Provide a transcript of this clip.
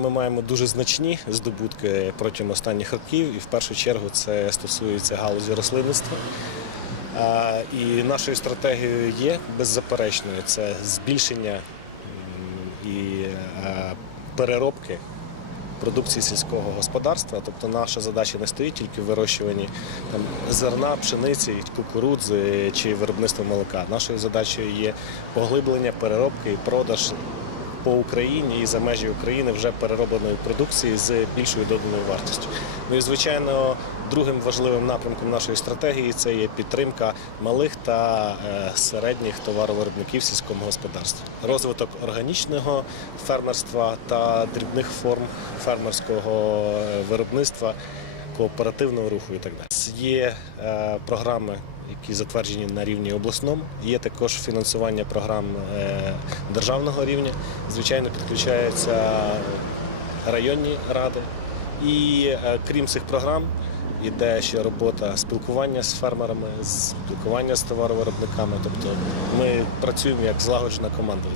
Ми маємо дуже значні здобутки протягом останніх років, і в першу чергу це стосується галузі рослинництва. І нашою стратегією є беззаперечною це збільшення і переробки продукції сільського господарства. Тобто наша задача не стоїть тільки в вирощуванні там, зерна, пшениці, кукурудзи чи виробництва молока. Нашою задачею є поглиблення, переробки і продаж по Україні і за межі України вже переробленої продукції з більшою доданою вартістю. Ну і звичайно, другим важливим напрямком нашої стратегії це є підтримка малих та е, середніх товаровиробників в сільському господарстві, розвиток органічного фермерства та дрібних форм фермерського е, виробництва. Кооперативного руху і так далі. Є е, програми, які затверджені на рівні обласному. Є також фінансування програм е, державного рівня. Звичайно, підключаються районні ради. І е, крім цих програм, іде ще робота спілкування з фермерами, спілкування з товаровиробниками. Тобто ми працюємо як злагоджена команда.